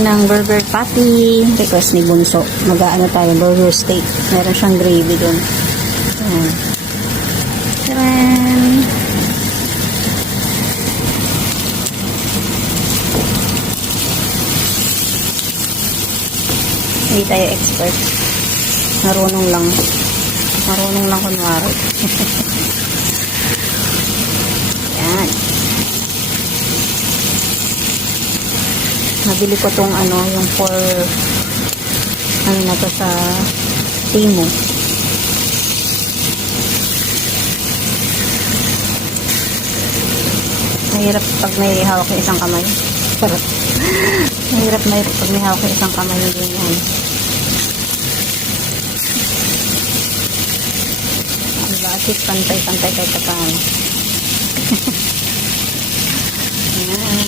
tayo ng burger patty. Request ni Bunso. Mag-aano tayo, burger steak. Meron siyang gravy dun. Ayan. Taran! Hindi tayo expert. Marunong lang. Marunong lang kunwari. Yan. Nabili ko tong ano, yung for ano na to sa Temu. Mahirap pag may hawak ng isang kamay. Mahirap pag may hawak ng isang kamay. Hindi yan. Diba? At least pantay-pantay kahit paano. Ayan.